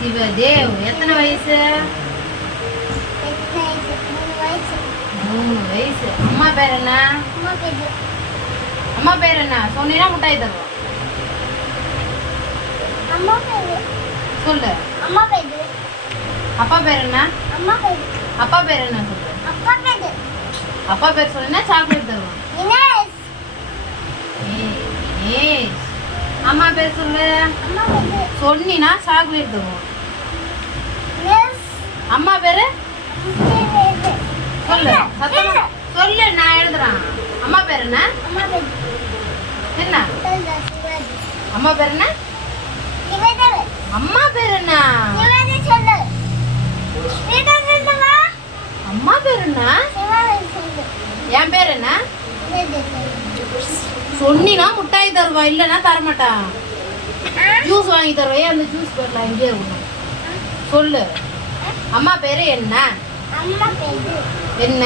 சிவதேவ். எத்தனை வயசு? 3 வயசு. அம்மா பேர் என்ன? அம்மா பேர் என்ன சொன்னீங்கன்னா மிட்டாய் தருவோம். சொல்லு. அப்பா பேர் என்ன? அப்பா பேர் என்ன சொல்லு. அப்பா பேர் சொன்னா சாக்லேட் தருவோம். அம்மா பேர் சொல்லு. சொன்னினா சாக்லேட் தருவோம். அம்மா பேரு சொல்லு. சத்தமா சொல்லு, நான் எழுதுறேன். அம்மா பேர் என்ன? என்ன அம்மா பேர் என்ன? அம்மா பேர் என்ன? அம்மா பேர் என்ன? என் பேர் என்ன? சொன்னினா முட்டாய் தருவா, இல்லைன்னா தரமாட்டான். ஜூஸ் வாங்கி தருவையே, அந்த ஜூஸ் பேர்ல இங்கே இருக்கணும். சொல்லு. அம்மா பேரு என்ன? என்ன?